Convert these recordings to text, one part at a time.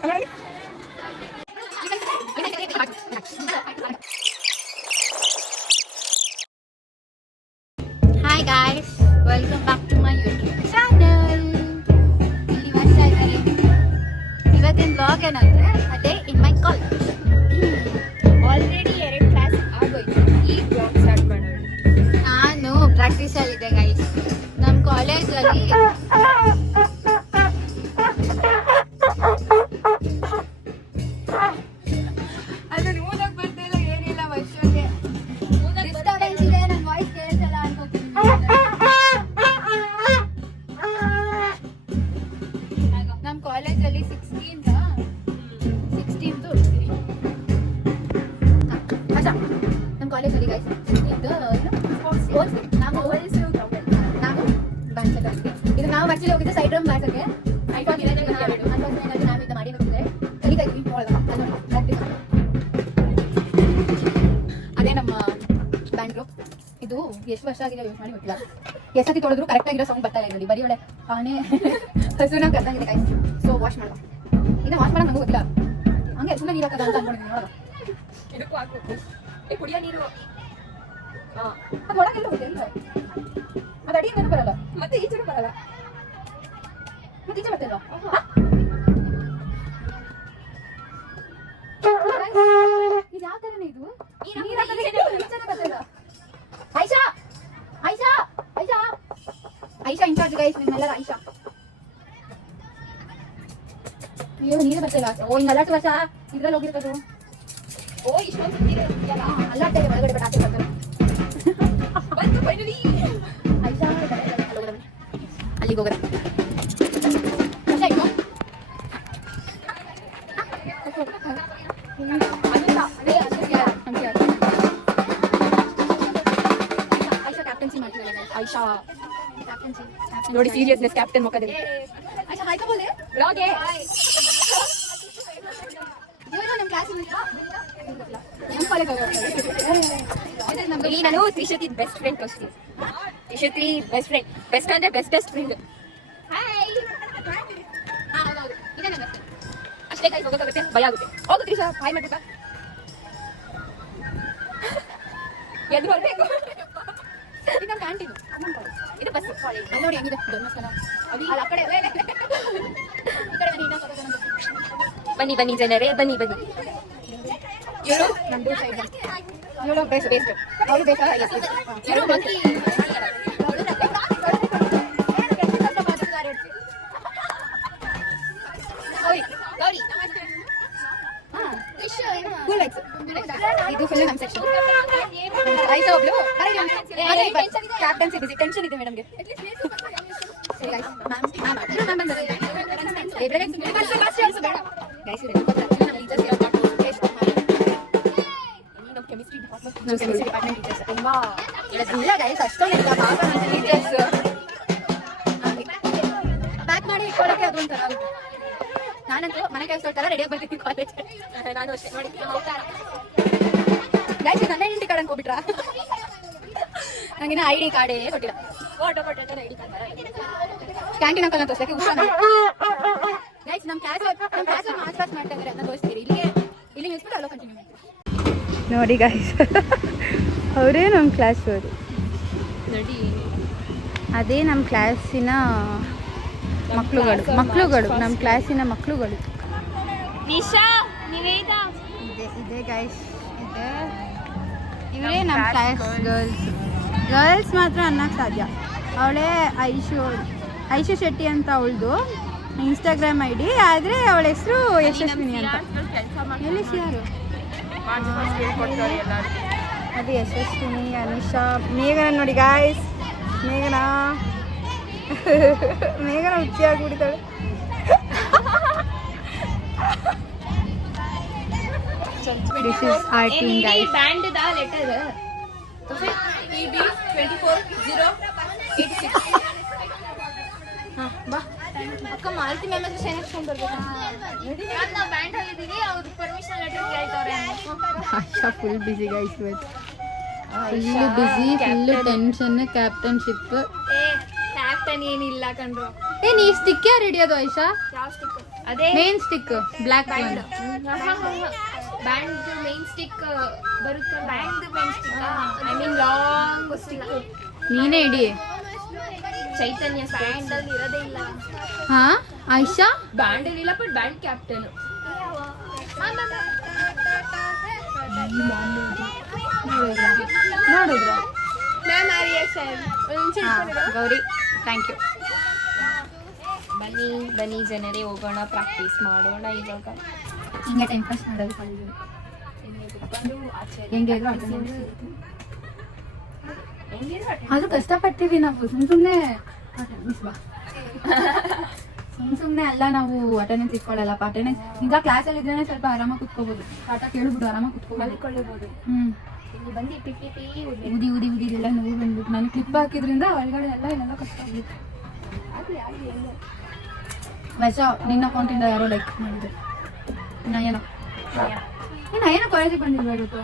Hi guys, welcome back to my YouTube channel. ಇಲ್ಲಿ ಮಾಡ್ತಾ ಇದ್ದಾರೆ ಇವತ್ತಿನ ಬ್ಲಾಗ್ ಏನಂದ್ರೆ ಅದೇ ಇನ್ ಮೈ ಕಾಲೇಜ್. ಆಲ್ರೆಡಿ 2 ಕ್ಲಾಸ್ ಆಗೋಯ್ತು. ಈ ಬ್ಲಾಗ್ ಸ್ಟಾರ್ಟ್ ಮಾಡೋಣ. ನಾನು ಪ್ರಾಕ್ಟೀಸ್ ಅಲ್ಲಿದ್ದೆ ಗೈಸ್. ನಮ್ಮ ಕಾಲೇಜಲ್ಲಿ ಅದು ಓದಕ್ ಬರ್ತಾ ಇಲ್ಲ, ಏನಿಲ್ಲ ವರ್ಷಕ್ಕೆ ಡಿಸ್ಟರ್ಬೆನ್ಸ್ ಇದೆ. ನನ್ನ ವಾಯ್ಸ್ ಕೇಳಿಸಲ್ಲ ಅನ್ಕೋತೀನಿ. ನಮ್ಮ ಕಾಲೇಜಲ್ಲಿ 16th ನಮ್ಮ ಕಾಲೇಜಲ್ಲಿ ಗೈಸ್ 16th ನಾವು ಬ್ಯಾಂಕ್ ಸೆಕ್ಟರ್ಸ್ಗೆ ಇದು ನಾವು ಆಕ್ಚುಲಿ ಹೋಗಿದ್ದು ಸೈಡ್ ರೂಮ್ ಕ್ಲಾಸಕ್ಕೆ. ನಾವಿಂದ ಮಾಡಿ ಹೋಗಿದ್ರೆ ಕಲಿತಾ ಇದ್ವಿ. ಅದೇ ನಮ್ಮ ಬ್ಯಾಂಕ್ ಗ್ರೂಪ್. ಇದು ಎಷ್ಟು ವರ್ಷ ಆಗಿದೆ ಯೂಸ್ ಮಾಡಿ ಗೊತ್ತಿಲ್ಲ. ಎಷ್ಟೊತ್ತಿ ತೊಳೆದ್ರು ಕರೆಕ್ಟ್ ಆಗಿರೋ ಸೌಂಡ್ ಬರ್ತಾ ಇಲ್ಲ ಇದರಲ್ಲಿ. ಬರೀ ಒಳ್ಳೆ ಆನೆ ಹಸುನ ಕರ್ದಂಗಿದೆ ಗೈಸ್. ಸೊ ವಾಶ್ ಮಾಡುವ. ಇನ್ನು ವಾಶ್ ಮಾಡೋದು ನಮಗೂ ಗೊತ್ತಿಲ್ಲ. ಹಂಗೆ ಸುಮ್ಮನೆ ನೀರು ಹಾಕೋದು ಅಂತ ಅನ್ಕೊಂಡಿದ್ದೀನಿ. ನೋಡೋದು ಇದಕ್ಕೂ ಹಾಕ್ಬೇಕು. ಕುಡಿಯೋ ನೀರು ಅದು ಒಳಗೆಲ್ಲ ಹೋಗಿದೆ. ಅದು ಅಡಿಗೆ ಬರಲ್ಲ, ಮತ್ತೆ ಈಚೆನೂ ಬರಲ್ಲ, ಮತ್ತೆ ಈಚೆ ಬರ್ತಿಲ್ವಾ? ಇದು ಯಾವ ತರನೇ ಇದು? ಈಚೆನೇ ಬರ್ತಿಲ್ಲ. ಐಶಾ ಐಶಾ ಐಶಾ ಐಶಾ ಇನ್ಚಾರ್ಜ್ ಗೈಸ್, ನಿಮ್ಮೆಲ್ಲರ ಐಶಾ. ಅಯ್ಯೋ ನೀರು ಬರ್ತಿಲ್ಲ. ಓ ಹಿಂಗೆ ಅಲರ್ಟ್ ವರ್ಷ ಇದ್ರಲ್ಲಿ ಹೋಗಿರ್ತದು. ಓ ಇಷ್ಟೊಂದು ನೀರು ಅಲ್ಲಾಡ್ತಾ ಇದೆ ಒಳಗಡೆ. ಬಟ್ ಆಚೆ ಬರ್ತಾರೆ. ಬಂತು ಫೈನಲಿ. ಐಶಾ ಅಲ್ಲಿಗೆ ಹೋಗೋಣ. ವರ್ಷ ಆಯ್ತು. ಐಶಾ ಕ್ಯಾಪ್ಟನ್ಸಿ ಮಾಡ್ತಿದ್ದಾಳೆ. ಐಶಾ ಕ್ಯಾಪ್ಟನ್ಸಿ ನೋಡಿ ಸೀರಿಯಸ್ನೆಸ್ ಕ್ಯಾಪ್ಟನ್ ಮುಖದಲ್ಲಿ. ಐಶಾ ಹಾಯ್ ಬೋಲೆ. ಬ್ಲಾಗ್ ಇವರು ನಮ್ಮ ಕ್ಲಾಸಿನ ನಮ್ಮ ಕಾಲೇಜ್ ಇಲ್ಲಿ ನಾನು ತ್ರಿಶತಿ ಬೆಸ್ಟ್ ಫ್ರೆಂಡ್ ತೋರಿಸ್ತೀನಿ. ತ್ರಿಶತಿ ಬೆಸ್ಟ್ ಫ್ರೆಂಡ್. ಬೆಸ್ಟ್ ಅಂದ್ರೆ ಬೆಸ್ಟ್ ಫ್ರೆಂಡ್. ಹಾಯ್. ಹೌದು ಇದೇ ನನ್ನ ಬೆಸ್ಟ್. ಅಷ್ಟೇ ಕೈ ಹೋಗೋಕ್ಕಾಗುತ್ತೆ, ಭಯ ಆಗುತ್ತೆ. ಹೋಗು ತ್ರಿಷಾ, ಹಾಯ್ ಮಾಡ್ಬೇಕಾ? ಎದ್ದು ಬರ್ಬೇಕು. ಇದು ನಮ್ಮ ಕ್ಯಾಂಟೀನ್. ಇದು ಬಸ್ ಕಾಲೇಜ್. ಅಲ್ಲಿ ನೋಡಿ ಹೆಂಗಿದೆ ಧರ್ಮಸ್ಥಳ. ಅಲ್ಲಿ ಆ ಕಡೆ ಬನ್ನಿ ಜನರೇ, ಬನ್ನಿ. ಇವರು ನಮ್ದು ಸೈಡ್. ಇವಳು ಬೇಸ್ಟ್ ಅವಳು ಬೇಸ. ಇವರು ಮಂಕಿ. ಇದು ಫುಲ್ ನಮ್ಮ ಸೆಕ್ಷನ್. ಐಸಾ ಒಬ್ಳು ಕ್ಯಾಪ್ಟನ್ಸಿ ಬಿಸಿ. ಟೆನ್ಷನ್ ಇದೆ ಮೇಡಮ್ಗೆ. ಕೆಮಿಸ್ಟ್ರಿ ಡಿಪಾರ್ಟ್ಮೆಂಟ್ ಟೀಚರ್ಸ್ ತುಂಬಾ ಇಲ್ಲ ಗೈಸ್, ಅಷ್ಟೊಂದಿಲ್ಲ. ಟೀಚರ್ಸ್ ಪ್ಯಾಕ್ ಮಾಡಿ ಇಟ್ಕೊಳ್ಳೋಕೆ ಅದು ಒಂಥರ. ನಾನಂತೂ ಮನೆ ಕೆಲಸ ತರ ರೆಡಿಯಾಗಿ ಬರ್ತೀನಿ ಕಾಲೇಜ್. ನಾನು ಅಷ್ಟೇ ನೋಡಿ. ಗೈಸ್ ನನ್ನ ಐಡೆಂಟಿ ಕಾರ್ಡ್ ಅನ್ಕೋಬಿಟ್ರಾ? ನಂಗಿನ ಐಡಿ ಕಾರ್ಡೇ ಕೊಟ್ಟಿಲ್ಲ. Photo ID card canteen uncle ಅಂತ ತೋರ್ಸಕ್ಕೆ ಉತ್ಸಾಹ. ಗೈಸ್ ನಮ್ಮ ಕ್ಲಾಸ್ ಮಾರ್ಚ್ ಪಾಸ್ ಮಾಡ್ತಾ ಇದ್ದಾರೆ, ಅದನ್ನ ತೋರಿಸ್ತೀರಿ. ಇಲ್ಲಿ ನಿಲ್ಸ್ಬಿಟ್ಟು ಅಲ್ಲೋ ಕಂಟಿನ್ಯೂ ಮಾಡಿ. ನೋಡಿ ಗೈಸ್, ಅವರೇ ನಮ್ಮ ಕ್ಲಾಸ್ ಅವರು. ನೋಡಿ ಅದೇ ನಮ್ಮ ಕ್ಲಾಸಿನ ಮಕ್ಕಳುಗಳು ನಮ್ಮ ಕ್ಲಾಸಿನ ಮಕ್ಕಳುಗಳು. ನಿಶಾ, ನಿವೇದ, ಇದೆ ಗೈಸ್, ಇದೆ. ಇವರೇ ನಮ್ಮ ಕ್ಲಾಸ್ ಗರ್ಲ್ಸ್ ಮಾತ್ರ ಅನ್ನಕ್ಕೆ ಸಾಧ್ಯ. ಅವಳೇ ಐಶು ಶೆಟ್ಟಿ ಅಂತ ಅವಳದು ಇನ್ಸ್ಟಾಗ್ರಾಮ್ ಐ ಡಿ. ಆದರೆ ಅವಳ ಹೆಸರು ಯಶಸ್ವಿನಿ ಅಂತ. ಎಲ್ಲಿ ಯಾರು ಅದು ಯಶಸ್ವಿನಿ, ಅನಿಶಾ, ಮೇಘನ ನೋಡಿ ಗಾಯ್ಸ್. ಮೇಘನ ಹುಚ್ಚಿ ಆಗಿಬಿಡ್ತಾಳೆ. This is our team guys. Band दा लेटर तो फिर EB 24086 ಹಾಂ ಬಾ ಅಕ್ಕ. ಮಾಲತಿ ಮ್ಯಾಮ್ ಹತ್ರ ಸೈನ್ ಹಾಕ್ಸ್ಕೊಂಡು ಬರ್ಬೇಕು. ನಾವು ಬ್ಯಾಂಡ್ ಹೋಗಿದ್ದೀವಿ, ಅವ್ರ ಪರ್ಮಿಷನ್ ಲೆಟರ್ ಕೇಳ್ತವ್ರೆ. ಆಶಾ ಫುಲ್ ಬಿಸಿ ಗೈಸ್ ಇವತ್ತು. ಫುಲ್ಲು ಬಿಸಿ, ಫುಲ್ಲು ಟೆನ್ಷನ್. ಕ್ಯಾಪ್ಟನ್ಶಿಪ್ ಕ್ಯಾಪ್ಟನ್ ಏನಿಲ್ಲ ಕಣ್ರು. ನೀ ಸ್ಟಿಕ್ ಯಾರು ಹಿಡಿಯೋದು ಐಶಾ? ಯಾವ ಸ್ಟಿಕ್? ಅದೇ main stick black band main stick ಬರುತ್ತೆ. Band main stick I mean long stick. ನೀನೇ ಇಡಿ. ಚೈತನ್ಯ ಬ್ಯಾಂಡ್ ಅಲ್ಲಿ ಇರೋದೇ ಇಲ್ಲ. ಹಾ ಆಯಿಷಾ ಬ್ಯಾಂಡ್ ಅಲ್ಲಿ ಇಲ್ಲ ಬಟ್ ಬ್ಯಾಂಡ್ ಕ್ಯಾಪ್ಟನ್. ನೋಡಿದ್ರ ಗೌರಿ ಥ್ಯಾಂಕ್ ಯು. ಬನ್ನಿ ಬನ್ನಿ ಜನರೇ, ಹೋಗೋಣ ಪ್ರಾಕ್ಟೀಸ್ ಮಾಡೋಣ ಇವಾಗ. ಹಿಂಗೆ ಟೈಮ್ ಪಾಸ್ ಮಾಡೋದು ಕಾಲೇಜಲ್ಲಿ ಹೆಂಗೆ ಆದ್ರೂ ಕಷ್ಟಪಡ್ತೀವಿ ನಾವು. ಸುಮ್ನೆ ಸುಮ್ನೆ ಅಲ್ಲ ನಾವು ಅಟೆಂಡೆನ್ಸ್ ಇಟ್ಕೊಳ್ಳಲ್ಲಪ್ಪ. ಅಟೆಂಡೆನ್ಸ್ ಈಗ ಕ್ಲಾಸಲ್ಲಿ ಇದ್ರೆ ಸ್ವಲ್ಪ ಆರಾಮಾಗಿ ಕುತ್ಕೋಬಹುದು, ಪಾಠ ಕೇಳ್ಬಿಟ್ಟು ಆರಾಮಾಗಿ ಕುತ್ಕೊಳ್ಳಬಹುದು. ಬಂದು ಪಿಟಿ ಉದಿ ಉದಿ ಉದಿ ಎಲ್ಲ ನೋವು ಬಂದ್ಬಿಟ್ಟು ನಾನು ಕ್ಲಿಪ್ ಹಾಕಿದ್ರಿಂದ ಒಳಗಡೆ ಎಲ್ಲ ಇಲ್ಲೆಲ್ಲ ಕಷ್ಟ ಆಗ್ಬಿಟ್ಟು. ಮೆಸ ನಿನ್ನ ಅಕೌಂಟಿಂದ ಯಾರೋ ಲೈಕ್ ಮಾಡಿದ್ರು. ನಯನ ನಯನ ಕಾಲೇಜಿಗೆ ಬಂದಿಲ್ವಾ ಇವತ್ತು?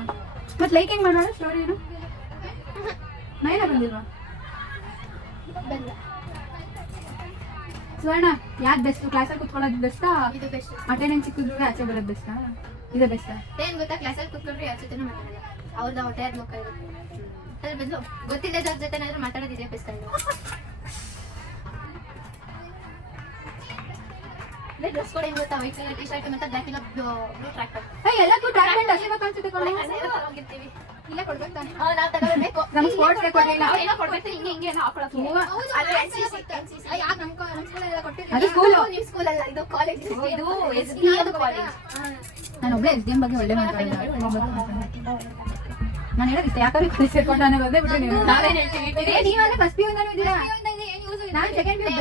ಮತ್ತೆ ಲೈಕ್ ಹೆಂಗ್ ಮಾಡೋಣ? ಸ್ಟೋರಿ ಏನು? ನಯನ ಬಂದಿಲ್ವಾ? ಸುವರ್ಣ ಯಾವ್ದು ಬೆಸ್ಟ್? ಕ್ಲಾಸಲ್ಲಿ ಕುತ್ಕೊಳ್ಳೋದು ಬೆಸ್ಟಾ? ಇದು ಬೆಸ್ಟ್. ಅಟೆಂಡೆನ್ಸ್ ಸಿಕ್ಕಿದ್ರು ಆಚೆ ಬರೋದು ಬೆಸ್ಟಾ? ಇದು ಬೆಸ್ಟಾ? ಏನ್ ಗೊತ್ತಾ, ಕ್ಲಾಸಲ್ಲಿ ಕುತ್ಕೊಂಡ್ರೆ ಯಾರ ಜೊತೆನೂ ಮಾತಾಡಲ್ಲ. ಅವ್ರದ್ದು ಹೊಟ್ಟೆ ಯಾರು ನೋಡ್ತಾ ಇರುತ್ತೆ. ಅದ್ರ ಬದಲು ಗೊತ್ತಿಲ್ಲದವ್ರ ಜೊತೆ ಏನಾದ್ರು ಮಾತಾಡೋದಿದೆ ಬೆಸ್ಟ್ ಆಗಿದೆ. ಡ್ರೆಸ್ ಕೋಡ್ ಏನ್ ಗೊತ್ತಾ, ವೈಟ್ ಕಲರ್ ಟಿ ಶರ್ಟ್ ಮತ್ತೆ black colour blue track pant. ಎಲ್ಲಕ್ಕೂ ಟ್ರ್ಯಾಕ್ ಪ್ಯಾಂಟ್ ಅಷ್ಟೇ ಕಾಣಿಸುತ್ತೆ ಕಣೋ. ಹೋಗಿರ್ತೀವಿ. ಇಲ್ಲ ಕೊಡ್ಬೇಕು ತಾನೆ? ನಾವು ತಗೊಳ್ಬೇಕು. ನಮ್ಗೆ ಸ್ಪೋರ್ಟ್ಸ್ ಕೊಟ್ಟಿಲ್ಲ. ಏನೋ ಕೊಡ್ಬೇಕು, ಹಿಂಗೆ ಹಿಂಗೆ ಏನೋ ಹಾಕೊಳಕ್ಕೆ. ಅದು NCC. ಯಾಕೆ ನಮ್ಮ ಸ್ಕೂಲಲ್ಲಿ ಕೊಟ್ಟಿದ್ದೀವಿ? ಅದು ಸ್ಕೂಲು. ನಿಮ್ಮ ಸ್ಕೂಲಲ್ಲ, ಇದು ಕಾಲೇಜ್. ಇದು SDM ಕಾಲೇಜ್. ನಾನು ಒಬ್ಳೆ SDM ಬಗ್ಗೆ ಒಳ್ಳೆ ಮಾತಾಡಿಲ್ಲ. ನಾನು ಹೇಳೋದಿತ್ತೆ ಯಾಕಂದ್ರೆ ಕಾಲೇಜ್ ಸೇರ್ಕೊಂಡು ನನಗೆ ಒಂದೇ ಬಿಟ್ಟು ನೀವು ನಾವೇನ್ ಹೇಳ್ತೀವಿ? ನೀವಂದ್ರೆ ಫಸ್ಟ್ ಪಿ ಒಂದೂ ಇದ್ದೀರಾ. ನಾನು ಸೆಕೆಂಡ್ ಪಿ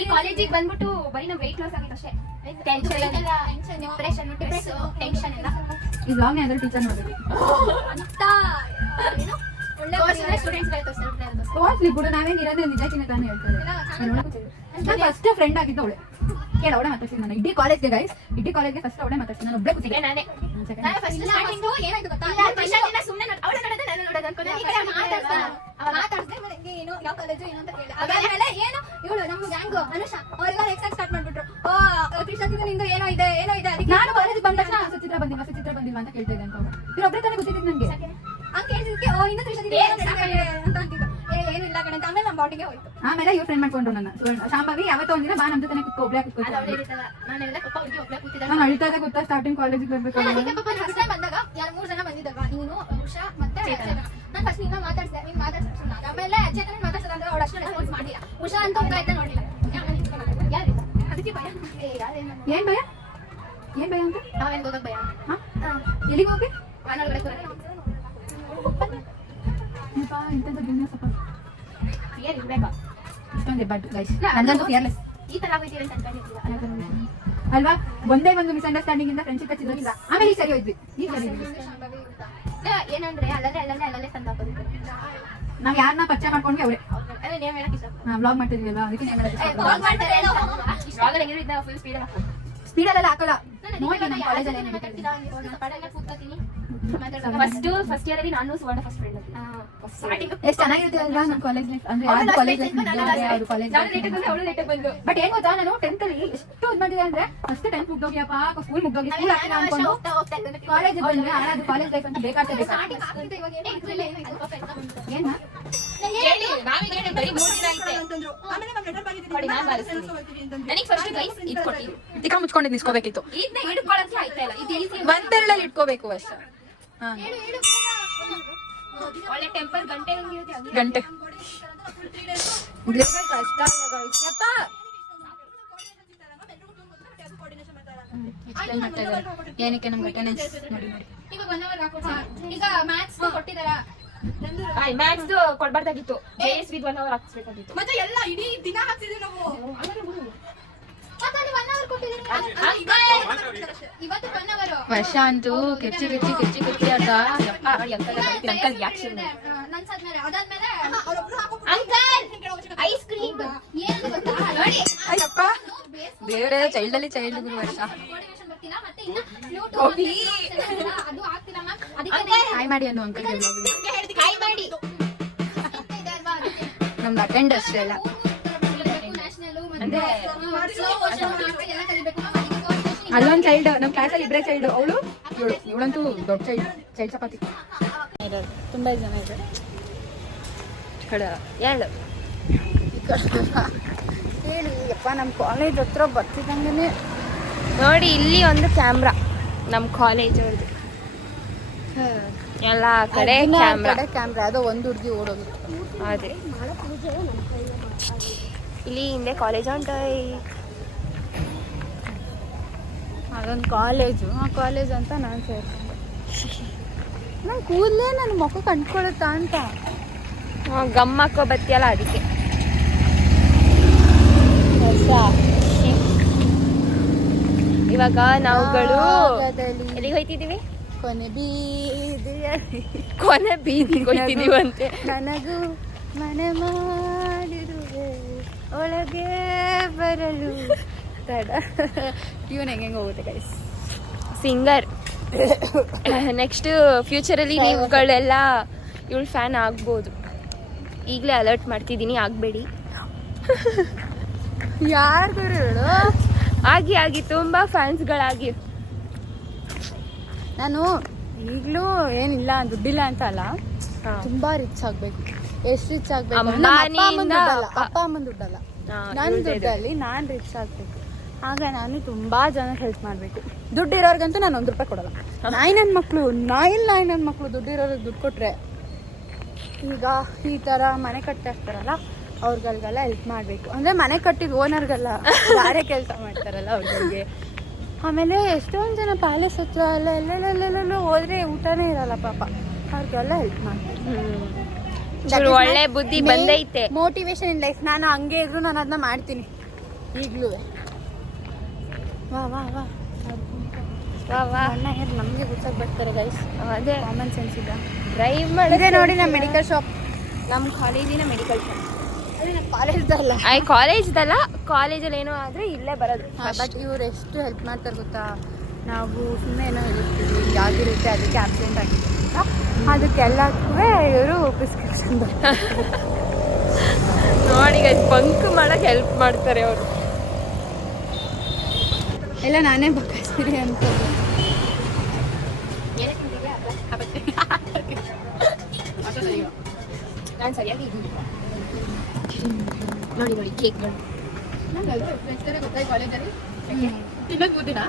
ಈ ಕಾಲೇಜಿಗೆ ಬಂದ್ಬಿಟ್ಟು ಬರೀ ನಮ್ ವೆಯ್ಟ್ ಲಾಸ್ ಆಗಿತ್ತು ಅಷ್ಟೇ. ಡಿಪ್ರೆಷನ್ ಟೆನ್ಷನ್ ಎಲ್ಲ ಈ ಬ್ಲಾಗ್ ಯಾವ್ದಾದ್ರು ಟೀಚರ್ ನೋಡ್ಬೇಕು. ಅಂತ ಒಳ್ಳೆ ಸ್ಟೂಡೆಂಟ್ಸ್ ಹೋಗ್ಲಿ ಬಿಡು, ನಾವೇನ್ ಇರೋದೇ ನಿಜಕ್ಕಿನ ತಾನೇ ಹೇಳ್ತಾರೆ. ನಾನು ಫಸ್ಟ್ ಫ್ರೆಂಡ್ ಆಗಿದ್ದ ಅವಳೆ. ಕೇಳ ಅವಳೆ ಮಾತಾಡ್ತೀನಿ ನಾನು ಇಡೀ ಕಾಲೇಜ್ಗೆ ಗೈಸ್, ಇಡೀ ಕಾಲೇಜ್ಗೆ ಫಸ್ಟ್ ಅವಳೆ ಮಾತಾಡ್ತೀನಿ. ನಾನು ಒಬ್ಬಳೆ ಕೂತಿದ್ದೆ. ನಾನೇ ಏನಾಯ್ತು ಗೊತ್ತಾ, ಸುಮ್ಮನೆ ಅವಳ ನೋಡೋದು ನಾನು ನೋಡೋದು ಅನ್ಕೊಂಡು ಮಾತಾಡ್ದೆ. ಏನು ಯಾವ ಕಾಲೇಜು ಏನು ಅಂತ ಕೇಳಿ ಆಮೇಲೆ ಏನು ಇವಳು ನಮ್ಮ ಗ್ಯಾಂಗು ಅನುಷಾ ಅವ್ರಿಗೆಲ್ಲ ಎಕ್ಸಾಕ್ಟ್ ಸ್ಟಾರ್ಟ್ ಮಾಡ್ಬಿಟ್ರು. ತ್ರಿಶಾಂತಿಗೆ ನಿಂದು ಏನೋ ಇದೆ ಅದಕ್ಕೆ ನಾನು ಕಾಲೇಜಿಗೆ ಬಂದ ತಕ್ಷಣ ಸುಚಿತ್ರ ಬಂದಿಲ್ಲ ಅಂತ ಕೇಳ್ತಾ ಇದ್ದೆ ಅಂತ. ಇವ್ರೊಬ್ಬರೇ ತಾನೇ ಗೊತ್ತಿದ್ದು ನನಗೆ. ಹಂಗೆ ಕೇಳಿದಕ್ಕೆ ಇನ್ನು ತ್ರಿಶಾಂತಿಗೆ ಅಂತ ಅಂತಿದ್ದು. ಏನು ಇಲ್ಲ ಕಣೆ ಅಂತ. ಆಮೇಲೆ ನಮ್ಮ ಬಾಟಿಗೆ ಹೋಯ್ತು. ಆಮೇಲೆ ಇವ್ರು ಫ್ರೆಂಡ್ ಮಾಡ್ಕೊಂಡ್ರು ನನ್ನ ಶಾಂಭವಿ. ಯಾವತ್ತೋ ಒಂದಿನ ಬಾ ನಮ್ಮ ಜೊತೆ ಕುತ್ಕೊ, ಒಬ್ಳೆ ಕುತ್ಕೊ. ನಾನೆಲ್ಲ ಪಾಪ ಹುಡುಗಿ ಒಬ್ಬಳೆ ಕೂತಿದ್ದೆ. ನಾನು ಅಳ್ತಾ ಗೊತ್ತಾ ಸ್ಟಾರ್ಟಿಂಗ್ ಕಾಲೇಜಿಗೆ ಬರ್ಬೇಕು. ಫಸ್ಟ್ ಟೈಮ್ ಬಂದಾಗ 2-3 ಜನ ಬಂದಿದ್ದಲ್ವಾ, ನೀನು ಉಷಾ ಮತ್ತೆ ಚೇತನ. ನಾನು ಫಸ್ಟ್ ನಿನ್ನ ಮಾತಾಡ್ಸಿದೆ, ನೀನ್ ಮಾತಾಡ್ಸ. ಆಮೇಲೆ ಚೇತನ ಮಾತಾಡ್ಸೋದಂದ್ರೆ ಅವಳು ಅಷ್ಟು ರೆಸ್ಪಾನ್ಸ್ ಮಾಡಿಲ್ಲ. ಉಷಾ ಅಂತ ಹೋಗ್ತಾ ಇದ್ದ ನೋಡಿಲ್ಲ. ಯಾರಿಲ್ಲ ಅದಕ್ಕೆ ಭಯ. ಏನ್ ಭಯ? ಏನ್ ಭಯ ಅಂತ? ನಾವೇನ್ ಹೋಗಕ್ ಭಯ. ಹಾ? ಎಲ್ಲಿಗೆ ಹೋಗಿ? ಮನೆಯೊಳಗಡೆ ಕೂರಕ್ಕೆ. ಇಂಥದ್ದು business ಅಪ್ಪ. ಏನ್ ಇರ್ಬೇಕಾ? ಇಷ್ಟೊಂದು ಬಟ್ ಗೈಸ್ ನಂದಂತೂ ಫಿಯರ್ಲೆಸ್ ಈ ತರ ಆಗೋಯ್ತೀರಿ ಅಂತ ಅನ್ಕೊಂಡಿರ್ಲಿಲ್ಲ. ಅಲ್ವಾ? ಒಂದೇ ಒಂದು ಮಿಸ್ಅಂಡರ್ಸ್ಟ್ಯಾಂಡಿಂಗ್ ಇಂದ ಫ್ರೆಂಡ್ಶಿಪ್ ಹಚ್ಚಿದ್ದಿಲ್ಲ. ಆಮೇಲೆ ಈ ಸರಿ ಹೋಯ್ದ್ವಿ. ಈ ಸರಿ ಏನಂದ್ರೆ ಅಲ್ಲೇ ತಂದು ಹಾಕೋದಿತ್ತು. ನಾವ್ ಯಾರನ್ನ ಪರಿಚಯ ಮಾಡ್ಕೊಂಡ್ವಿ ಅವ್ರೆ. ಅದೇ ನೇಮ್ ಹೇಳಕ್ ಇಷ್ಟ. ವ್ಲಾಗ್ ಮಾಡ್ತಿದ್ವಿ ಅಲ್ವಾ, ಅದಕ್ಕೆ ಇವಾಗ ಹೆಂಗಿದ್ರು ಇದ್ದ ಫುಲ್ ಸ್ಪೀಡ್ ಸ್ಪೀಡಲ್ಲೆಲ್ಲ ಹಾಕಲ್ಲ. ನೋಡಿ ನಮ್ಮ ಕಾಲೇಜಲ್ಲಿ ಏನ್ ನಡೀತಾ ಇದೆ. ಫಸ್ಟ್ ಇಯರ್ ಅಲ್ಲಿ ನಾನು ಸುವರ್ಣ ಫಸ್ಟ್ ಫ್ರೆಂಡ್ ಎಷ್ಟು ಚೆನ್ನಾಗಿರುತ್ತೆ ಅಲ್ವಾ ನಮ್ಮ ಕಾಲೇಜ್ ಲೈಫ್. ಅಂದ್ರೆ ಯಾವ್ದು ಕಾಲೇಜ್ ಲೈಫ್ ಯಾವ್ದು ಕಾಲೇಜ್. ಅವಳು ಲೇಟಾಗಿ ಬಂದು ಬಟ್ ಏನ್ ಗೊತ್ತಾ, ನಾನು 10th ಅಲ್ಲಿ ಎಷ್ಟು ಇದು ಮಾಡಿದೆ ಅಂದ್ರೆ ಫಸ್ಟ್ 10th ಮುಗ್ದೋಗಿಯಪ್ಪ, ಸ್ಕೂಲ್ ಮುಗ್ದೋಗಿ ಸ್ಕೂಲ್ ಹಾಕಿಲ್ಲ ಅನ್ಕೊಂಡು ಕಾಲೇಜ್ ಬಂದ್ರೆ ಅದು ಕಾಲೇಜ್ ಲೈಫ್ ಅಂತ ಬೇಕಾಗ್ತದೆ. ಏನ ಹೇಳಿ ನಾವೀಗ ಹೇಳಿ ಬರೀ 3 ದಿನ ಐತೆ. ನೋಡಿ ನಾನು ಬಾರಿಸ್ತೀನಿ. ನನಗೆ ಫಸ್ಟ್ ಗೈಸ್ ಇದು ಕೊಟ್ಟಿದ್ದು ತಿಕ್ಕ ಮುಚ್ಕೊಂಡಿದ್ದು ನಿಸ್ಕೋಬೇಕಿತ್ತು. ಇದನ್ನ ಹಿಡ್ಕೊಳ್ಳೋಕೆ ಆಯ್ತಾ ಇಲ್ಲ. ಇದು ಈಸಿ. ಒಂದೆರಡಲ್ಲಿ ಇಟ್ಕೋಬೇಕು ಅಷ್ಟೇ. ಒಳ್ಳೆ ಟೆಂಪರ್ ಗಂಟೆ ಹೆಂಗಿರುತ್ತೆ ಗಂಟೆ ಏನಕ್ಕೆ ನಮ್ಗೆ ಅಟೆಂಡೆನ್ಸ್ ನೋಡಿ ನೋಡಿ. ಈಗ 1 ಅವರ್ ಹಾಕೋಣ. ಈಗ ಮ್ಯಾಥ್ಸ್ ಕೊಟ್ಟಿದಾರ. ಮ್ಯಾಥ್ಸ್ ಕೊಡ್ಬಾರ್ದಾಗಿತ್ತು. JS ವಿತ್ 1 ಅವರ್ ಹಾಕ್ಸ್ಬೇಕಾಗಿತ್ತು. ಮತ್ತೆ ಎಲ್ಲ ಇಡೀ ದಿನ ಹಾಕ್ತಿದ್ವಿ ನಾವು. ಮತ್ತೆ ಅಲ್ಲಿ 1 ಅವರ್ ಕೊಟ್ಟಿದ್ದೀರಿ. ಇವತ್ತು 1 ಅವರ್. ವರ್ಷ ಅಂತೂ ಕಿರ್ಚಿ ಅರ್ಧ ಯಪ್ಪ ಅಂಕಲ್ ರಿಯಾಕ್ಷನ್ ನನ್ಸಾದ್ಮೇಲೆ ಅದಾದ್ಮೇಲೆ ಅಂಕಲ್ ಐಸ್ ಕ್ರೀಮ್ ಏನು ಗೊತ್ತಾ ನೋಡಿ ಅಯ್ಯಪ್ಪ ದೇವರೇ ಚೈಲ್ಡ್ ಅಲ್ಲಿ ಚೈಲ್ಡ್ ಗುರು ವರ್ಷ. ಕೋಆರ್ಡಿನೇಷನ್ ಬರ್ತಿಲ್ಲ. ಮತ್ತೆ ಇನ್ನ ಬ್ಲೂಟೂತ್ ಅದು ಆಗ್ತಿಲ್ಲ ಮ್ಯಾಮ್. ಅದಕ್ಕೆ ಹಾಯ್ ಮಾಡಿ ಅನ್ನೋ ಅಂಕಲ್ ಹಾಯ್ ಮಾಡಿ ಇದೆ ಅಲ್ವಾ, ಅದಕ್ಕೆ ನಮ್ದು ಅಟೆಂಡ್ ಅಷ್ಟೇ ಅಲ್ಲ. ನ್ಯಾಷನಲ್ ಅಂದ್ರೆ ಅಲ್ಲೊಂದ್ ಚೈಲ್ಡ್ ನಮ್ ಕ್ಲಾಸಲ್ಲಿ ಇಬ್ಬರೇ ಚೈಲ್ಡ್ ಅವಳು ಇವಳಂತೂ ದೊಡ್ಡ ಚೈಲ್ಡ್ ಚಪಾತಿ ತುಂಬಾ ಜನ ಇದ್ದಾರೆ. ಹೇಳು ಹೇಳಿ ಯಪ್ಪ, ನಮ್ಮ ಕಾಲೇಜ್ ಹತ್ರ ಬರ್ತಿದ್ದಂಗೆ ನೋಡಿ, ಇಲ್ಲಿ ಒಂದು ಕ್ಯಾಮ್ರಾ ನಮ್ಮ ಕಾಲೇಜ್ ಅವ್ರದ್ದು, ಎಲ್ಲ ಕಡೆ ಕ್ಯಾಮ್ರಾ ಅದೋ ಒಂದು ಹುಡುಗಿ ಓಡೋದು. ಅದೇ ಇಲ್ಲಿ ಹಿಂದೆ ಕಾಲೇಜ್ ಉಂಟು. ಅದೊಂದು ಕಾಲೇಜು, ಆ ಕಾಲೇಜ್ ಅಂತ ನಾನು ಸೇರ್ಕೊಂಡೆ. ನನ್ನ ಕೂದಲೇ ನನ್ನ ಮುಖಕ್ಕೆ ಅಂಟ್ಕೊಳುತ್ತಾ ಅಂತ ಗಮ್ಮಕ್ಕೋ ಬತ್ತಿಯಲ್ಲ ಅದಕ್ಕೆ. ಇವಾಗ ನಾವುಗಳು ಎಲ್ಲಿಗೆ ಹೋಯ್ತಿದೀವಿ? ಕೊನೆ ಬೀದಿಗೆ ಹೋಯ್ತಿದೀವಿ ಅಂತೆ. ನನಗೂ ಮನೆ ಮಾಡಿರುವೆ ಒಳಗೆ ಬರಲು ತಡ. ಟ್ಯೂನ್ ಹೆಂಗೆ ಹೋಗುತ್ತೆ ಗೈಸ್. ಸಿಂಗರ್. ನೆಕ್ಸ್ಟ್ ಫ್ಯೂಚರಲ್ಲಿ ನೀವುಗಳೆಲ್ಲ ಇವಳು ಫ್ಯಾನ್ ಆಗ್ಬೋದು. ಈಗಲೇ ಅಲರ್ಟ್ ಮಾಡ್ತಿದ್ದೀನಿ, ಆಗಬೇಡಿ. ಯಾರು ಹೇಳು? ಆಗಿ ತುಂಬ ಫ್ಯಾನ್ಸ್ಗಳಾಗಿ. ನಾನು ಈಗಲೂ ಏನಿಲ್ಲ, ದುಡ್ಡಿಲ್ಲ ಅಂತ ಅಲ್ಲ, ತುಂಬಾ ರಿಚ್ ಆಗ್ಬೇಕು. ಎಷ್ಟು ರಿಚ್ ಆಗ್ಬೇಕು? ಅಪ್ಪ ಅಮ್ಮನ ದುಡ್ಡಲ್ಲ, ನನ್ನ ದುಡ್ಡಲ್ಲಿ ನಾನು ರಿಚ್ ಆಗ್ಬೇಕು. ಆಗ ನಾನು ತುಂಬಾ ಜನ ಹೆಲ್ಪ್ ಮಾಡ್ಬೇಕು. ದುಡ್ಡು ಇರೋರ್ಗಂತೂ ನಾನು ₹1 ಕೊಡಲ್ಲ. ನಾಯಿ ನನ್ನ ಮಕ್ಕಳು ದುಡ್ಡು ಇರೋರಿಗೆ ದುಡ್ಡು ಕೊಟ್ರೆ, ಈಗ ಈ ತರ ಮನೆ ಕಟ್ತಾ ಇರ್ತಾರಲ್ಲ ಅವ್ರಿಗೆಲ್ಲ ಹೆಲ್ಪ್ ಮಾಡ್ಬೇಕು. ಅಂದ್ರೆ ಮನೆ ಕಟ್ಟಿದ ಓನರ್ಗೆಲ್ಲ ಯಾರೇ ಕೆಲಸ ಮಾಡ್ತಾರಲ್ಲ ಅವ್ರಿಗೆ. ಆಮೇಲೆ ಎಷ್ಟೊಂದು ಜನ ಪ್ಯಾಲೇಸ್ ಹತ್ರ ಎಲ್ಲೆಲ್ಲೆಲ್ಲೆಲ್ಲೂ ಹೋದ್ರೆ ಊಟನೇ ಇರಲ್ಲ ಪಾಪ, ಅವ್ರಿಗೆಲ್ಲ ಹೆಲ್ಪ್ ಮಾಡ್ಬೇಕು. ಒಳ್ಳೆ ಬುದ್ಧಿ ಬಂದೈತೆ. Motivation in life. ನಾನು ಹಂಗೆ ಇದ್ರು ನಾನು ಅದನ್ನ ಮಾಡ್ತೀನಿ ಈಗ್ಲೂ. ವಾ ವಾ ವಾ ಅಣ್ಣ ಯಾರು ನಮಗೆ ಗುಡ್ಸಕ್ ಬರ್ತಾರೆ ಗೈಸ್. ಅದೇ ಕಾಮನ್ ಸೆನ್ಸ್ ಇದೆ. ಡ್ರೈವ್ ಮಾಡಿದ್ರೆ ನೋಡಿ ನಮ್ಮ ಮೆಡಿಕಲ್ ಶಾಪ್, ನಮ್ಮ ಕಾಲೇಜಿನ ಮೆಡಿಕಲ್ ಶಾಪ್. ಅದೇ ನಮ್ಮ ಕಾಲೇಜ್ದಲ್ಲ, ಕಾಲೇಜ್ದಲ್ಲ, ಕಾಲೇಜಲ್ಲಿ ಏನೋ ಆದ್ರೆ ಇಲ್ಲೇ ಬರೋದು. ಬಟ್ ಇವ್ರು ಎಷ್ಟು ಹೆಲ್ಪ್ ಮಾಡ್ತಾರೆ ಗೊತ್ತಾ? ನಾವು ಸುಮ್ಮನೆ ಏನೋ ಹೇಳ್ತೀವಿ ಯಾವ್ದಿರುತ್ತೆ ಅದಕ್ಕೆ ಆಬ್ಸೆಂಟ್ ಆಗಿದೆ ಅಂತ, ಅದಕ್ಕೆಲ್ಲಕ್ಕೂ ಇವರು ಪ್ರಿಸ್ಕ್ರಿಪ್ಷನ್ ನೋಡಿ ಬಂಕ್ ಮಾಡಕ್ ಹೆಲ್ಪ್ ಮಾಡ್ತಾರೆ ಅವರು. ಎಲ್ಲ ನಾನೇ ಬಗ್ಗಿಸ್ತೀನಿ ಅಂತ. ನಾನು ಸರಿಯಾಗಿ ನೋಡಿ ಕೇಕ್ಗಳು ಗೊತ್ತಾಯ್ತು ಕಾಲೇಜಲ್ಲಿ ತಿನ್ನೋದು ಬುದ್ಧಿನ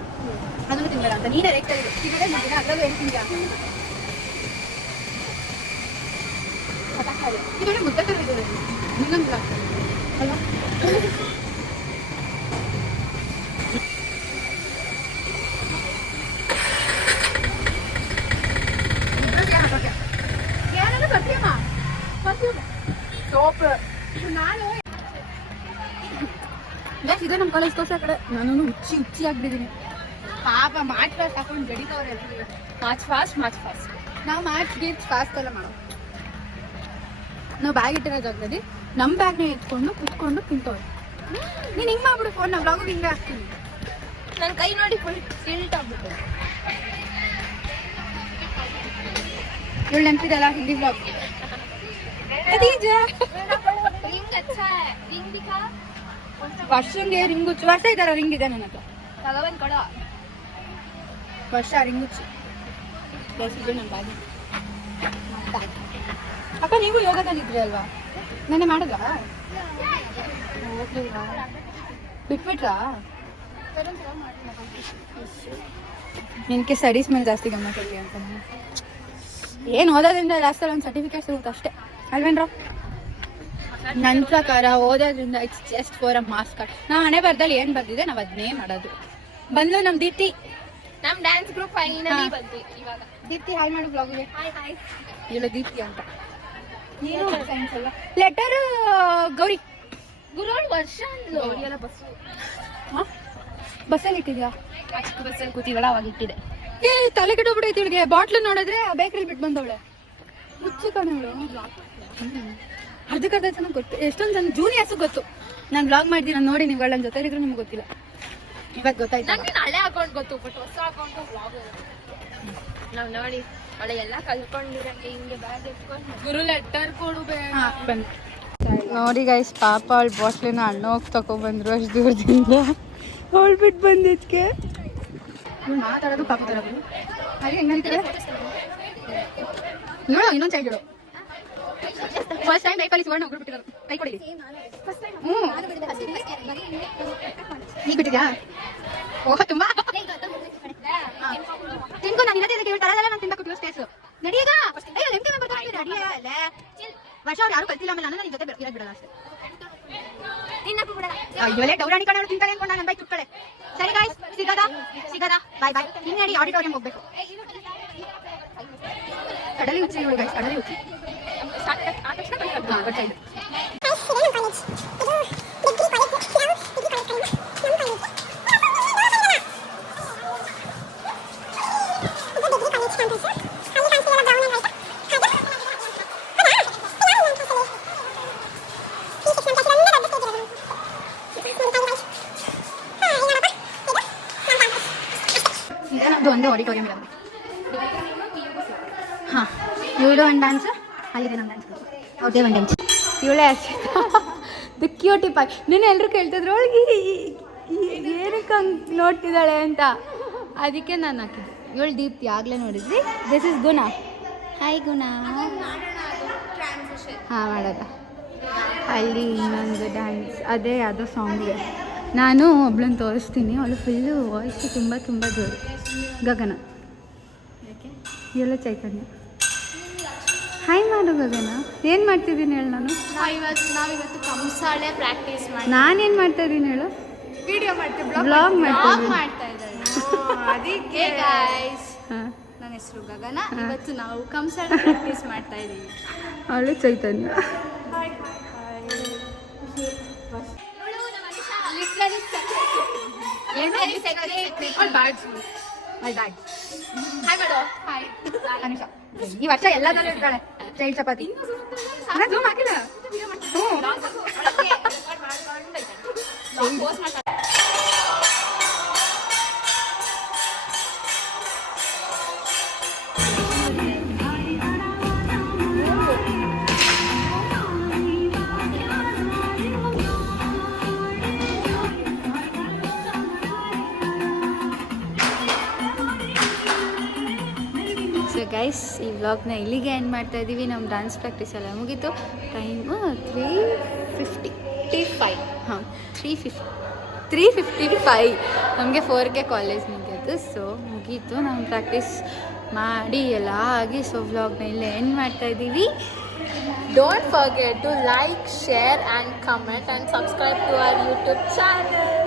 ಅದನ್ನು ತಿನ್ಬೇಡ ಅಂತ ನೀನೇ ರೇಟ್ ತಿನ್ನೋದೇ ಬುದ್ಧಿನ ಅದ್ರಲ್ಲೂ ಏನು ತಿಂದ್ಯಾ? ಇದೊಳ್ಳೆ ಮುದ್ದೆ ತರಬೇಕಿದೆ ಇನ್ನೊಂದು ಅಲ್ವಾ? ಏನಾದ್ರು ಬರ್ತೀಯಮ್ಮ ಸೋಪ್ ನಾನು ಇದು ನಮ್ಮ ಕಾಲೇಜ್ ಕೋರ್ಸ್ ಕಡೆ ನಾನು ಹುಚ್ಚಿ ಆಗ್ಬಿಟ್ಟಿದ್ದೀನಿ ಪಾಪ ಮಾರ್ಚ್ ಫಾಸ್ಟ್ ಹಾಕೊಂಡು ಜಡಿತವ್ರೆ. ಮಾರ್ಚ್ ಫಾಸ್ಟ್ ನಾವು ಮಾರ್ಚ್ ಗೀರ್ಚ್ ಫಾಸ್ಟ್ ಎಲ್ಲ ಮಾಡೋ. ನಾವು ಬ್ಯಾಗ್ ಇಟ್ಟಿರೋ ಜಾಗದಲ್ಲಿ ನಮ್ಮ ಬ್ಯಾಗ್ನ ಎತ್ಕೊಂಡು ಕುತ್ಕೊಂಡು ತಿಂತವ್ರೆ. ನೀನು ಹಿಂಗೆ ಮಾಡ್ಬಿಡು ಫೋನ್, ನಾವು ಬ್ಲಾಗ್ ಹಿಂಗೆ ಹಾಕ್ತೀನಿ. ನನ್ನ ಕೈ ನೋಡಿ ಫುಲ್ ಟಿಲ್ಟ್ ಆಗ್ಬಿಟ್ಟು. ಇವಳು ನೆನಪಿದಲ್ಲ ಹಿಂದಿ ಬ್ಲಾಗ್ ವರ್ಷಂಗೆ ರಿಂಗ್ ಹುಚ್ಚು. ವರ್ಷ ಇದ್ದಾರ ರಿಂಗ್ ಇದೆ ನನ್ನ ಹತ್ರ, ತಗೊಬಂದ್ ಕೊಡೋ. ವರ್ಷ ರಿಂಗ್ ಹುಚ್ಚು ನನ್ನ ಬ್ಯಾಗ್. ಅಕ್ಕ ನೀವು ಯೋಗದಲ್ಲಿದ್ರಿ ಅಲ್ವಾ? ನೆನ್ನೆ ಮಾಡಿದ್ರಾ? ಬಿಟ್ಬಿಟ್ರಾ? ನಿನಗೆ ಸ್ಟಡೀಸ್ ಮೇಲೆ ಜಾಸ್ತಿ ಗಮನ ಕೊಡಿ ಅಂತ. ಏನು ಓದೋದ್ರಿಂದ ಜಾಸ್ತಿ ಒಂದು ಸರ್ಟಿಫಿಕೇಟ್ ಸಿಗುತ್ತೆ ಅಷ್ಟೇ ಅಲ್ವೇನ್ರ? ನನ್ನ ಪ್ರಕಾರ ಓದೋದ್ರಿಂದ it's just for a marks card. ನಾವು ಹಣೆ ಬರ್ದಲ್ಲಿ ಏನು ಬರ್ದಿದೆ ನಾವು ಅದನ್ನೇ ಮಾಡೋದು. ಬಂದ್ಲು ನಮ್ಮ ದೀಪ್ತಿ, ನಮ್ಮ ಡ್ಯಾನ್ಸ್ ಗ್ರೂಪ್ ಫೈನಲಿ ಬಂತು ಇವಾಗ. ದೀಪ್ತಿ ಹಾಯ್ ಮಾಡು ಬ್ಲಾಗ್ಗೆ. ಹಾಯ್ ಹೇಳು ದೀಪ್ತಿ ಅಂತ. ಏನು ಸೈನ್ಸ್ ಅಲ್ಲ ಲೆಟರ್ ಗೌರಿ ಗುರುಳ್ ವರ್ಷ ಅಂದ್ಲು. ಎಲ್ಲ ಬಸ್ಸಲ್ಲಿ ಇಟ್ಟಿದ್ಯಾ? ಅಷ್ಟು ಬಸ್ಸಲ್ಲಿ ಕೂತಿಗಳ ಅವಾಗ ಇಟ್ಟಿದೆ. ಏ ತಲೆ ಕೆಟ್ಟೋಗ್ಬಿಟ್ಟೈತಿ ಇವಳಿಗೆ. ಬಾಟ್ಲು ನೋಡಿದ್ರೆ ಬೇಕರಿ ಬಿಟ್ಟು ಬಂದವಳೆ ಹುಚ್ಚು ಕಣವಳು. ಅದಕ್ಕೆ ಜನ ಗೊತ್ತು, ಎಷ್ಟೊಂದು ಜನ ಜೂನಿಯರ್ಸು ಗೊತ್ತು. ನಾನು ಬ್ಲಾಗ್ ಮಾಡಿದ್ದೀನಿ, ನಾನು ನೋಡಿ ನೀವು ಜೊತೆ ಇದ್ರು ನಿಮ್ಗೆ ಗೊತ್ತಿಲ್ಲ. ಇವಾಗ ಗೊತ್ತಾಯ್ತು. ನನಗೆ ಹಳೆ ಅಕೌಂಟ್ ಗೊತ್ತು, ಬಟ್ ಹೊಸ ಅಕೌಂಟ್ ಬ್ಲಾಗ್ ನಾವು ನೋಡಿ ಅವಳೆ ಎಲ್ಲ ಕಲ್ತ್ಕೊಂಡಿರಂಗೆ ಹಿಂಗೆ ಬ್ಯಾಗ್ ಎತ್ಕೊಂಡು ಗುರು ಲೆಟರ್ ಕೊಡು ಬೇಡ. ನೋಡಿ ಗೈಸ್ ಪಾಪ ಅವಳ ಬಾಟ್ಲಿನ ಅಣ್ಣ ಹೋಗಿ ತಗೊಬಂದ್ರು ಅಷ್ಟು ದೂರದಿಂದ ಅವಳು ಬಿಟ್ಟು ಬಂದಿದ್ಕೆ. ಇವ್ಳು ಮಾತಾಡೋದು ಪಾಪ ತರೋದು ಹಾಗೆ ಹೆಂಗ್ ಹೇಳ್ತಾರೆ ನೋಡು ಇನ್ನೊಂದು ಸೈಡ್ ಇಡು. ಫಸ್ಟ್ ಟೈಮ್ ಲೈಫಲ್ಲಿ ಸುವರ್ಣ ಒಬ್ರು ಬಿಟ್ಟಿರೋದು. ಕೈ ಕೊಡಿ. ಹ್ಞೂ ಈಗ ಬಿಟ್ಟಿದ್ಯಾ? ಓಹ್ ತುಂಬಾ ತಿನ್ಕೊ. ನಾನು ಇರತ್ತೆ ಇದಕ್ಕೆ ತರದಲ್ಲ, ನಾನು ತಿನ್ಬೇಕು ಕೂತಿರೋ ಸ್ಪೇಸ್. ನಡಿಯಗ ವರ್ಷ ಅವ್ರು ಯಾರು ಕಲ್ತಿಲ್ಲ. ಆಮೇಲೆ ನನ್ನ ನಿನ್ ಜೊತೆ ಇರಕ್ ಬಿಡಲ್ಲ ಅಷ್ಟೇ. ಇವಲೇ ಡೌರಾಣಿ ಕಡೆ ತಿಂತಾನೆ ಅನ್ಕೊಂಡ ನನ್ನ ಬೈ ತುಕ್ಕಳೆ. ಸರಿ ಗಾಯ್ಸ್, ಸಿಗದಾ ಬಾಯ್ ಬಾಯ್. ಇನ್ನು ನಡಿ ಆಡಿಟೋರಿಯಂ ಹೋಗ್ಬೇಕು. ಕಡಲಿ ಹುಚ್ಚಿ ಇವಳು ಗೈಸ್, ಕಡಲಿ ಹುಚ್ಚಿ. ಗೊತ್ತಾಯ್ತು. ನಮ್ದು ಒಂದು ಆಡಿಟೋರಿಯಂ ಇರೋದು. ಹಾಂ, ಇವಳು ಒಂದು ಡ್ಯಾನ್ಸ್, ಅಲ್ಲಿದೆ ನಮ್ಮ ಡ್ಯಾನ್ಸ್, ಅವ್ರದೇ ಒಂದು ಡ್ಯಾನ್ಸ್. ಇವಳೇ ದ ಕ್ಯೂಟಿ ಪಾಯ್. ನೀನು ಎಲ್ಲರೂ ಕೇಳ್ತಿದ್ರು ಅವಳಿಗೆ ಏನಕ್ಕೆ ಹಂಗೆ ನೋಡ್ತಿದ್ದಾಳೆ ಅಂತ, ಅದಕ್ಕೆ ನಾನು ಹಾಕಿದ್ದೆ. ಇವಳು ದೀಪ್ತಿ ಆಗಲೇ ನೋಡಿದ್ರಿ. ದಿಸ್ ಇಸ್ ಗುಣ. ಹಾಯ್ ಗುಣ. ಹಾಂ ಮಾಡೋದ. ಅಲ್ಲಿ ಇನ್ನೊಂದು ಡ್ಯಾನ್ಸ್, ಅದೇ ಯಾವುದೋ ಸಾಂಗ್ಗೆ ನಾನು ಒಬ್ಳನ್ನ ತೋರಿಸ್ತೀನಿ. ಅವಳು ಫುಲ್ಲು ವಾಯ್ಸು ತುಂಬ ತುಂಬ ಜೋರು. ಗಗನ ಎಲ್ಲ ಚೈತನ್ಯ. ಹಾಯ್ ಮಾಡು ಗಗನ. ಏನು ಮಾಡ್ತಿದ್ದೀನಿ ಹೇಳು? ನಾವಿವತ್ತು ಕಂಸಾಳೆ ಪ್ರಾಕ್ಟೀಸ್ ಮಾಡಿ ನಾನೇನು ಮಾಡ್ತಾ ಇದ್ದೀನಿ ಹೇಳು? ವಿಡಿಯೋ ಮಾಡ್ತೀವಿ, ಬ್ಲಾಗ್ ಮಾಡ್ತೀನಿ. ಮಾಡ್ತಾ ಇದ್ದಾಳೆ. ಅದಕ್ಕೆ ಗೈಸ್, ಹಾಂ, ನನ್ನ ಹೆಸರು ಗಗನ. ಇವತ್ತು ನಾವು ಕಂಸಾಳೆ ಪ್ರಾಕ್ಟೀಸ್ ಮಾಡ್ತಾ ಇದ್ದೀವಿ. ಅವಳು ಚೈತನ್ಯ. ಅನುಷಾ ಈ ವರ್ಷ ಎಲ್ಲದಲ್ಲೂ ಇರ್ತಾಳೆ. ಚೈಲ್ಡ್ ಚಪಾತಿ ಝೂಮ್ ಹಾಕಿಲ್ಲ. ಸೊ ಗೈಸ್, ಈ ವ್ಲಾಗ್ನ ಇಲ್ಲಿಗೆ ಎಂಡ್ ಮಾಡ್ತಾ ಇದ್ದೀವಿ. ನಮ್ಮ ಡ್ಯಾನ್ಸ್ ಪ್ರಾಕ್ಟೀಸ್ ಎಲ್ಲ ಮುಗೀತು. ಟೈಮು 3:55. ಹಾಂ, 3:55. ನಮಗೆ 4ಗೆ ಕಾಲೇಜ್ ಮುಗಿಯೋದು. ಸೊ ಮುಗೀತು, ನಾವು ಪ್ರಾಕ್ಟೀಸ್ ಮಾಡಿ ಎಲ್ಲ ಆಗಿ. ಸೊ ವ್ಲಾಗ್ನ ಇಲ್ಲೇ ಎಂಡ್ ಮಾಡ್ತಾ ಇದ್ದೀವಿ. Don't forget to like, share and comment and subscribe to our YouTube channel.